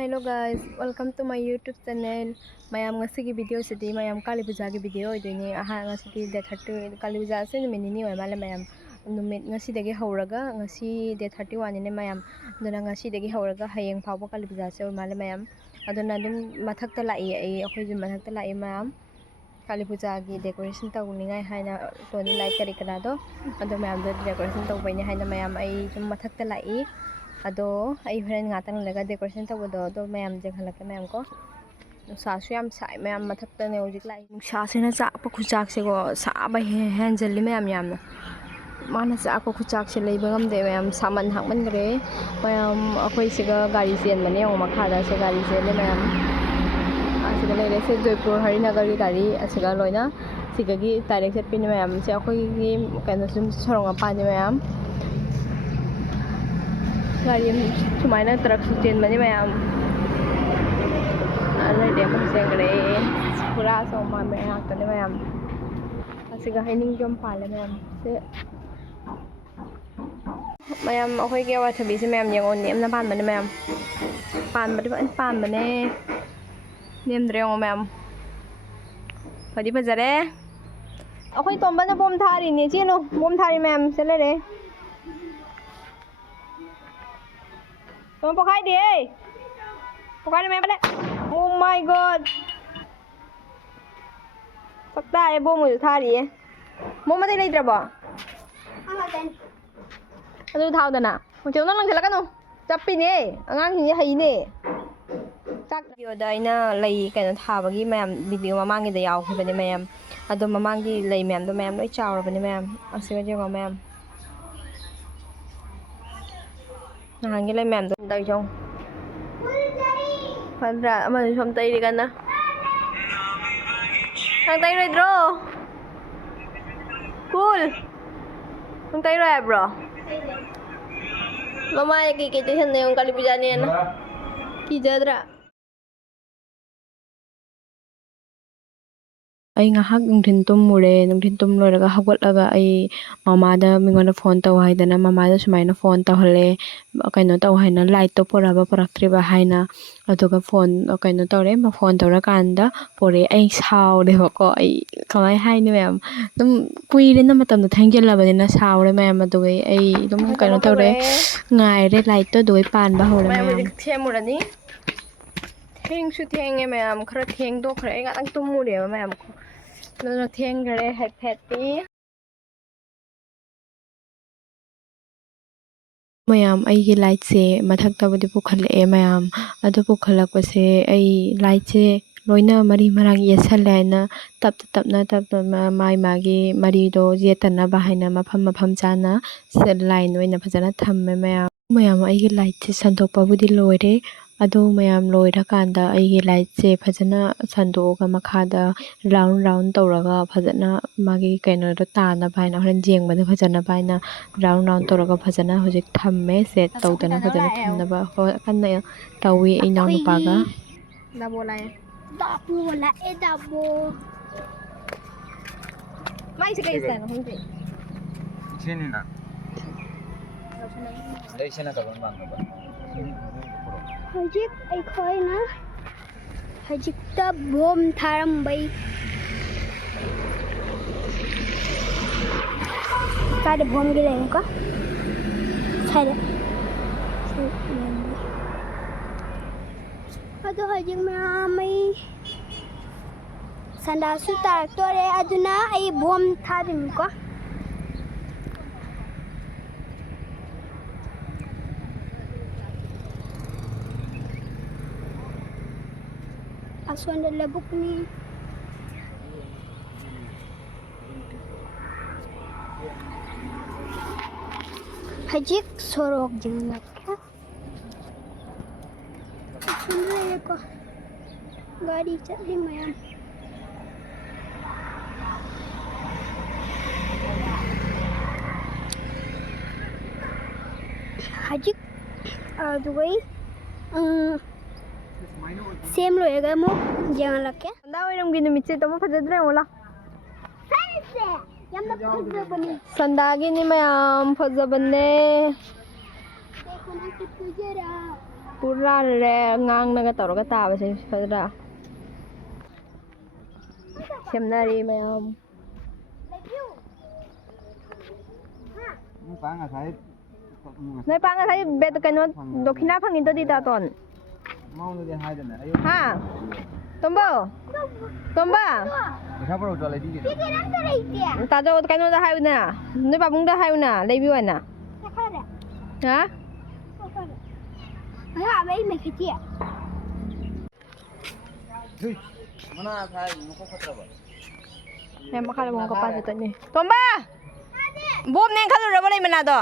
Hello guys, welcome to my YouTube channel. Mayam ngasigi video sidi mayam Kali Puja gi video idini aha ngasigi day 30 Kali Puja ase numit nini oy mala mayam numit ngasi dagi hauraga ngasi day 31 ne mayam aduna ngasi dagi hauraga hayeng phawba Kali Puja ase oy mala mayam aduna dum mathakta lai ai akhoi ju mathakta lai mayam Kali Puja gi decoration tawningai haina toni like kari kana do adu mayam do decoration tawbaini haina mayam ai jum mathakta lai ado ai horen ngatang laga decoration tawdo do mayam je khalake mayam ko nusa su yam sai mayam mathakta ne hojik lai nusa se na cha pa khuchak se go sa ba hen jeli mayam yam na mana cha ko khuchak se leiba ngam de mayam saman hakman gre mayam akhoi se ga gari chen mane ong makha da se gari chen le mayam asiga le se Joypur Harinagar gi gari asiga loina siga gi direct set pin mayam se akhoi gi kan sum sorong pa ni mayam gari sumaina truck chen mane mayam alai dem sengre pura so ma me hakane mayam asiga haining jom pale mayam se mayam akhoi ge wa thabi se mayam yengon nem na pan mane mayam pan mane nem dreng mayam phadi bajare akhoi tomba na bom thari ni chino bom thari mayam sele re tom pokai di pokai mayam bale oh my god sakta e bom mu thari bom ma dei leitrabo adu thaudana hocheu na lang thelakanu chappine angang hi haine chak video da ina lei kaina thabagi mayam video mamangi da yaw khibani mayam ado mamangi lei mayam do mayam loi chawrabani mayam asiga jengo mayam nahangi lei mayam do dai jong padra ama som tai ri kana ang tai roi dro cool ang tai roi bro mama ki ki te hne ang Kali Puja ni na ki jadra ai ngahak nungthin tum loiraga hagwatlaga ai mamada mingona phone taw haidana mamada sumaina phone tawhale kaino taw haina light to poraba paraktriba haina aduga phone kaino tawre ma phone tawra kanda pore ai saude ko ai kamai haini ma'am dum kuire na matam thangelabani na saude ma'am aduga ai dum kaino tawre ngaire light to doi pan ba hore ma'am themurani theng su thenge ma'am khara theng do khara ai ngatang tumure ma'am nó thiên gare happy mayam aigi light se mathak tabadi pukhalle mayam adu pukhalak pase ai light se loina mari marang yesale na tap na mai magi mari do jetana bahaina mafam chana se line oina phajana thamme mayam aigi light se sandokpa budi loire ado mayam loira kanda aigi light se phajana sandoga makhada round tawraga phajana magi kaino do tana baina horen jengba phajana baina round tawraga phajana hojik thamme set tawdana phajana thamna ba kanna tawi ina nupaga dabo mai se kai stand hongte chinina dai sena ka bang ba hajik ai khoi na hajik ta bom tharam bai kada bom gile ko sada ado hajik ma mai sanda su tar tore aduna ai bom tharim ko aswan da labuk ni hajik sorok jengak sunre ko gadi chali mayam hajik aduway सेम लोएगा मो जंग लके दा ओइरम गिनु मिचे तमो फजद्रे ओला फैसे यमना फजबनी संदागी नि मयाम फजबने देखो ना कि तुझेरा ꯄꯨꯔꯥ ꯉꯥꯡꯅꯒ ꯇꯧꯔꯒ ꯇꯥꯕꯁꯦ ꯐꯖꯅ ꯁꯦꯝꯅꯔꯤ ꯃꯌꯥꯝ Phá ngà thấy ꯅꯣꯏ ꯄꯥ ꯉꯁꯥꯏ ꯕꯦꯠ ꯀꯩꯅꯣ ꯗꯣꯈꯤꯅꯥ ꯐꯪꯉꯤꯗꯨꯗꯤ ꯇꯥꯇꯣꯟ mau nó đi hai lần này ấy ꯍꯥ ꯇꯣꯝꯕꯣ ꯇꯣꯝꯕ sao bắt đầu cho lấy đi kìa 이게 남자라 있대. ꯇꯥꯖꯧ ꯀꯩꯅꯣꯗ ꯍꯥꯏꯌꯨꯅ ꯅꯣꯏ ꯄꯥꯕꯨꯡꯗ ꯍꯥꯏꯌꯨꯅ ꯂꯩꯕꯤꯌꯣꯅ 착하네. ꯍꯥ 착하네. 야, 왜 이렇게 크지? mana thay nó không phát rồi 야 makala mong kapasok ni Tomba bom neng khalu ra balay manado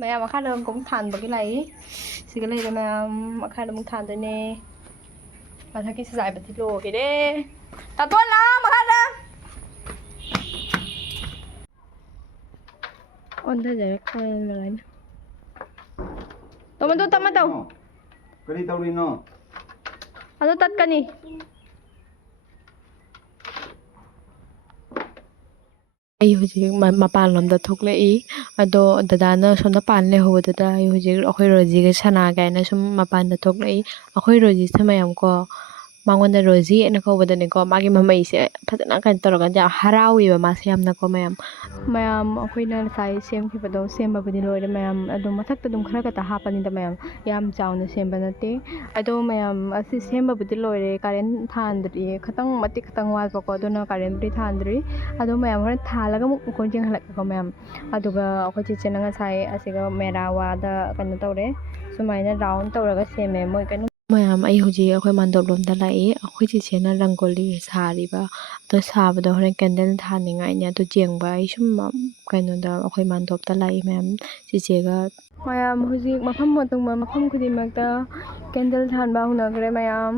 maya makala mong than ba kilai sigalay na maya makala mong than do ni mathaki sa sai ba tilo ke de taton la makala on da jare khain malai Tomba do tama daw cái đi tao đi nó ano tat ka ni ꯑꯩ ꯍꯧꯖꯤꯛ ꯃꯄꯥꯟ ꯂꯣꯝꯗ ꯊꯣꯛꯂꯛꯏ ꯑꯗꯣ ꯗꯗꯥꯅ ꯁꯣꯝꯗ ꯄꯥꯟ ꯂꯩꯍꯧꯕꯗꯨꯗ ꯑꯩ ꯍꯧꯖꯤꯛ ꯑꯩꯈꯣꯏ ꯔꯣꯖꯤꯒ ꯁꯥꯟꯅꯒꯦ ꯍꯥꯏꯅ ꯁꯨꯝ ꯃꯄꯥꯟꯗ ꯊꯣꯛꯂꯛꯏ ꯑꯩꯈꯣꯏ ꯔꯣꯖꯤꯁꯦ ꯃꯌꯥꯝꯀꯣ ꯃꯉꯣꯟꯗ ꯔꯣꯖꯤ ꯍꯥꯏꯅ ꯀꯧꯕꯗꯅꯦꯀꯣ ꯃꯥꯒꯤ ꯃꯃꯩꯁꯦ ꯐꯖꯅ ꯀꯩꯅꯣ ꯇꯧꯔꯒ ꯌꯥꯝ ꯍꯔꯥꯎꯋꯦꯕ ꯃꯥꯁꯦ ꯌꯥꯝꯅꯀꯣ ꯃꯌꯥꯝ ꯑꯩꯈꯣꯏꯅ ꯉꯁꯥꯏ ꯁꯦꯝꯈꯤꯕꯗꯣ ꯁꯦꯝꯕꯕꯨꯗꯤ ꯂꯣꯏꯔꯦ ꯃꯌꯥꯝ ꯑꯗꯣ ꯃꯊꯛꯇ ꯑꯗꯨꯝ ꯈꯔ ꯈꯛꯇ ꯍꯥꯞꯄꯅꯤꯗ ꯃꯌꯥꯝ ꯌꯥꯝ ꯆꯥꯎꯅ ꯁꯦꯝꯕ ꯅꯠꯇꯦ ꯑꯗꯣ ꯃꯌꯥꯝ ꯑꯁꯤ ꯁꯦꯝꯕꯕꯨꯗꯤ ꯂꯣꯏꯔꯦ ꯀꯥꯔꯦꯟ ꯊꯥꯟꯗ꯭ꯔꯤ ꯈꯤꯇꯪ ꯃꯇꯦꯛ ꯈꯤꯇꯪ ꯋꯥꯠꯄꯀꯣ ꯑꯗꯨꯅ ꯀꯥꯔꯦꯟꯕꯨꯗꯤ ꯊꯥꯟꯗ꯭ꯔꯤ ꯑꯗꯣ ꯃꯌꯥꯝ ꯍꯣꯔꯦꯟ ꯊꯥꯜꯂꯒ ꯑꯃꯨꯛ ꯃꯈꯣꯟ ꯆꯦꯡꯍꯜꯂꯛꯀꯦꯀꯣ ꯃꯌꯥꯝ ꯑꯗꯨꯒ ꯑꯩꯈꯣꯏ ꯆꯦꯆꯦꯅ ꯉꯁꯥꯏ ꯑꯁꯤꯒ ꯃꯦꯔꯥꯋꯥꯗ ꯀꯩꯅꯣ ꯇꯧꯔꯦ ꯁꯨꯃꯥꯏꯅ ꯔꯥꯎꯟ ꯇꯧꯔꯒ ꯁꯦꯝꯃꯦ ꯃꯣꯏ ꯀꯩꯅꯣ ꯃꯌꯥꯝ ꯑꯩ ꯍꯧꯖꯤꯛ ꯑꯩꯈꯣꯏ ꯃꯥꯟꯗꯣꯞ ꯂꯣꯝꯗ ꯂꯥꯛꯏ ꯑꯩꯈꯣꯏ ꯆꯦꯆꯦꯅ ꯔꯪꯒꯣꯂꯤ ꯁꯥꯔꯤꯕ ꯑꯗꯣ ꯁꯥꯕꯗꯣ ꯍꯣꯔꯦꯟ ꯀꯦꯟꯗꯜ ꯊꯥꯅꯤꯡꯉꯥꯏꯅꯦ ꯑꯗꯨ ꯌꯦꯡꯕ ꯑꯩ ꯁꯨꯝ ꯀꯩꯅꯣꯗ ꯑꯩꯈꯣꯏ ꯃꯥꯟꯗꯣꯞꯇ ꯂꯥꯛꯏ ꯃꯌꯥꯝ ꯆꯦꯆꯦꯒ ꯃꯌꯥꯝ ꯍꯧꯖꯤꯛ ꯃꯐꯝ ꯈꯨꯗꯤꯡꯃꯛꯇ ꯀꯦꯟꯗꯜ ꯊꯥꯟꯕ ꯍꯧꯅꯈ꯭ꯔꯦ ꯃꯌꯥꯝ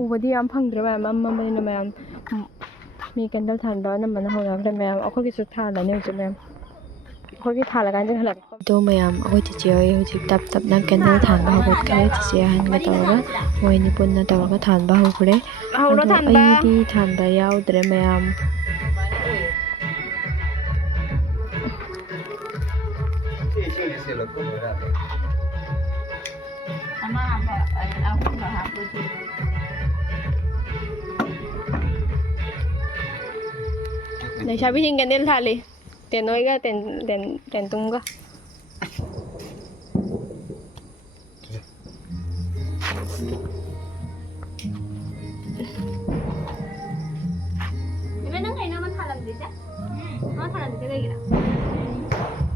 ꯎꯕꯗꯤ ꯌꯥꯝ ꯐꯪꯗ꯭ꯔꯦ ꯃꯌꯥꯝ ꯑꯃꯝꯕꯅꯤꯅ ꯃꯌꯥꯝ ꯃꯤ ꯀꯦꯟꯗꯜ ꯊꯥꯟꯕ ꯑꯅꯝꯕꯅ ꯍꯧꯅꯈ꯭ꯔꯦ ꯃꯌꯥꯝ ꯑꯩꯈꯣꯏꯒꯤꯁꯨ ꯊꯥꯜꯂꯅꯤ ꯍꯧꯖꯤꯛ ꯃꯌꯥꯝ ꯑꯩꯈꯣꯏꯒꯤ ꯊꯥꯜꯂꯀꯥꯟꯗ ꯍꯜꯂꯛꯀꯦ ꯑꯗꯣ ꯃꯌꯥꯝ ꯑꯩꯈꯣꯏ ꯆꯦꯆꯦ ꯍꯣꯏ ꯍꯧꯖꯤꯛ ꯇꯞꯅ ꯀꯦꯟꯗꯜ ꯊꯥꯟꯕ ꯍꯧꯒꯠꯈ꯭ꯔꯦ ꯆꯦꯆꯦ ꯑꯍꯟꯒ ꯇꯧꯔꯒ ꯃꯣꯏꯅꯤ ꯄꯨꯟꯅ ꯇꯧꯔꯒ ꯊꯥꯟꯕ ꯍꯧꯈ꯭ꯔꯦ ꯑꯗꯣ ꯑꯩꯗꯤ ꯊꯥꯟꯕ ꯌꯥꯎꯗ꯭ꯔꯦ ꯃꯌꯥꯝ xe là không phải là ꯂꯩꯁꯥꯕꯤꯁꯤꯡ candle ꯊꯥꯜꯂꯤ ꯇꯦꯟꯅꯣꯏꯒ ꯇꯦꯟꯇꯨꯝꯒ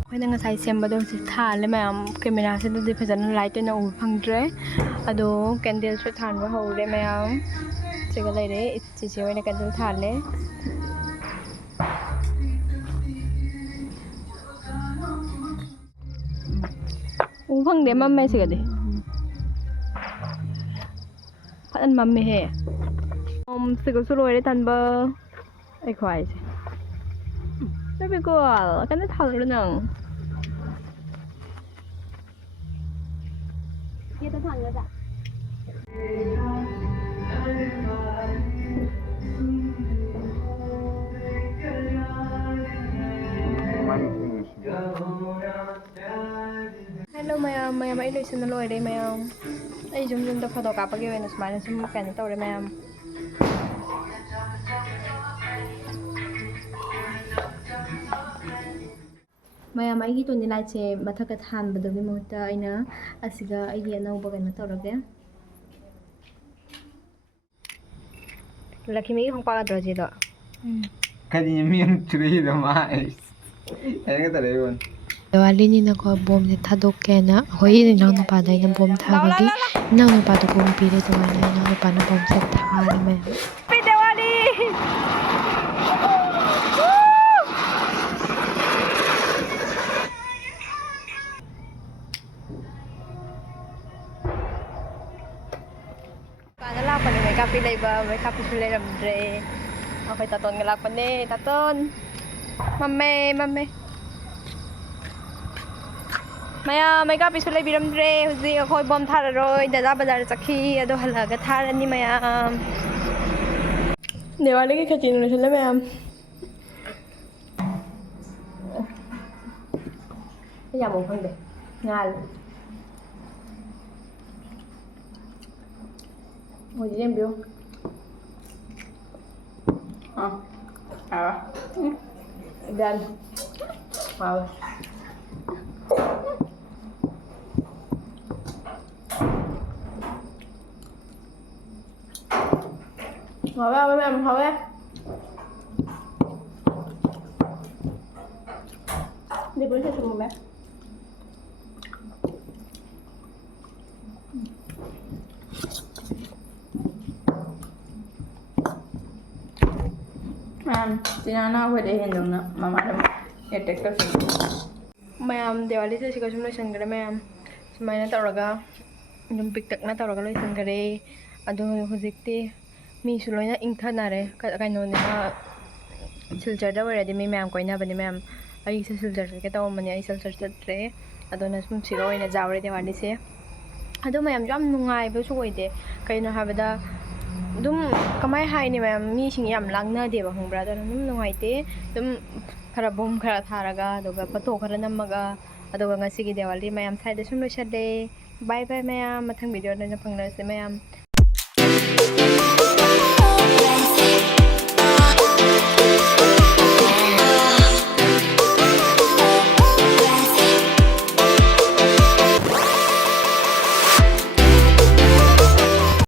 ꯑꯩꯈꯣꯏꯅ ꯉꯁꯥꯏ ꯁꯦꯝꯕꯗꯣ ꯍꯧꯖꯤꯛ ꯊꯥꯜꯂꯦ ꯃꯌꯥꯝ ꯀꯦꯃꯦꯔꯥꯁꯤꯗꯗꯤ ꯐꯖꯅ ꯂꯥꯏꯠ ꯑꯣꯏꯅ ꯎꯕ ꯐꯪꯗ꯭ꯔꯦ ꯑꯗꯣ ꯀꯦꯟꯗꯜꯁꯨ ꯊꯥꯟꯕ ꯍꯧꯔꯦ ꯃꯌꯥꯝ ꯁꯤꯒ ꯂꯩꯔꯦ ꯆꯦꯆꯦ ꯑꯣꯏꯅ ꯀꯦꯟꯗꯜ ꯊꯥꯜꯂꯦ ꯎꯕ ꯐꯪꯗꯦ ꯃꯝꯃꯦ ꯁꯤꯒꯗꯤ ꯐꯖꯅ ꯃꯝꯃꯦꯍꯦ ꯁꯤꯒꯁꯨ ꯂꯣꯏꯔꯦ ꯊꯥꯟꯕ ꯑꯩ ꯈ꯭ꯋꯥꯏꯁꯦ ꯅꯕꯤꯀꯣꯜ ꯀꯟꯅ ꯊꯥꯜꯂꯨꯔꯣ ꯅꯪ 얘도 당겨자. ꯍꯦꯜꯂꯣ ꯃꯌꯥꯝ ꯑꯩ ꯂꯣꯏꯁꯤꯟꯕ ꯂꯣꯏꯔꯦ ꯃꯌꯥꯝ ꯑꯩ ꯌꯨꯝꯗ ꯐꯣꯇꯣ ꯀꯥꯞꯄꯒꯤ ꯑꯣꯏꯅ ꯁꯨꯃꯥꯏꯅ ꯁꯨꯝ ꯀꯩꯅꯣ ꯇꯧꯔꯦ ꯃꯌꯥꯝ ꯑꯩꯒꯤ ꯇꯣꯟꯗꯤ ꯂꯥꯏꯠꯁꯦ ꯃꯊꯛꯇ ꯊꯥꯟꯕꯗꯨꯒꯤ ꯃꯍꯨꯠꯇ ꯑꯩꯅ ꯑꯁꯤꯒ ꯑꯩꯒꯤ ꯑꯅꯧꯕ ꯀꯩꯅꯣ ꯇꯧꯔꯒꯦ ꯂꯛꯈꯤꯃꯤꯒꯤ ꯈꯣꯡꯄꯥꯛ ꯁꯤꯗꯣ cái gì miếng chửi đâu mà em cái tao đấy luôn ꯗꯤꯋꯥꯂꯤꯅꯤꯅꯀꯣ ꯕꯣꯝꯁꯦ ꯊꯥꯗꯣꯛꯀꯦꯅ ꯑꯩꯈꯣꯏ ꯏꯅꯥꯎꯅꯨꯄꯥꯗ ꯑꯩꯅ ꯕꯣꯝ ꯊꯥꯕꯒꯤ ꯏꯅꯥꯎꯅꯨꯄꯥꯗꯣ ꯕꯣꯝ ꯄꯤꯔꯦ ꯑꯗꯨꯃꯥꯏꯅ ꯏꯅꯥꯎꯅꯨꯄꯥꯅ ꯕꯣꯝꯁꯦ ꯊꯥꯔꯦ ꯃꯌꯥꯝ ꯗꯤꯋꯥꯂꯤ ꯀꯥꯟꯗ ꯂꯥꯛꯄꯅꯦ ꯃꯩꯀꯥꯞꯄꯤ ꯂꯩꯕ ꯃꯩꯀꯥꯞꯄꯤꯁꯨ ꯂꯩꯔꯝꯗ꯭ꯔꯦ ꯑꯩꯈꯣꯏ ꯇꯥꯇꯣꯟꯒ ꯂꯥꯛꯄꯅꯦ ꯇꯥꯇꯣꯟ ꯃꯝꯃꯦ ꯃꯌꯥꯝ ꯃꯩꯀꯥꯞꯄꯤꯁꯨ ꯂꯩꯕꯤꯔꯝꯗ꯭ꯔꯦ ꯍꯧꯖꯤꯛ ꯑꯩꯈꯣꯏ ꯕꯣꯝ ꯊꯥꯔꯔꯣꯏ ꯗꯗꯥ ꯕꯖꯥꯔꯗ ꯆꯠꯈꯤ ꯑꯗꯣ ꯍꯜꯂꯛꯑꯒ ꯊꯥꯔꯅꯤ ꯃꯌꯥꯝ ꯗꯤꯋꯥꯂꯤꯒꯤ ꯈꯦꯆꯤ ꯂꯣꯏꯁꯤꯜꯂꯦ ꯃꯌꯥꯝ ꯑꯩ ꯌꯥꯝ ꯐꯪꯗꯦ ngàn ngồi đi em biểu dan wow ngồi vào với em thôi á đi bữa sẽ chung một bé Sinana gue deh dong nak mama ada etek ke sini. mayam Diwali se siga sumlo sangare mayam sumaina tawraga dum piktak na tawraga loi sangare adu hojikti mi suloina ingthanare kaino ne silchar da wara de mi mayam koina bani mayam ai se silchar ke taw mani ai silchar tre adona sum siga oina jawre Diwali se adu mayam jam nungai ba su oide kaino habada dum kamai hai ni mayam mi sing yam langna de ba hungbra da dum nungai te dum khara bom khara tharaga doga pato khara namaga adoga ngasi gi Diwali mayam sai da sum lo shade bye bye mayam mathang video na phangna se mayam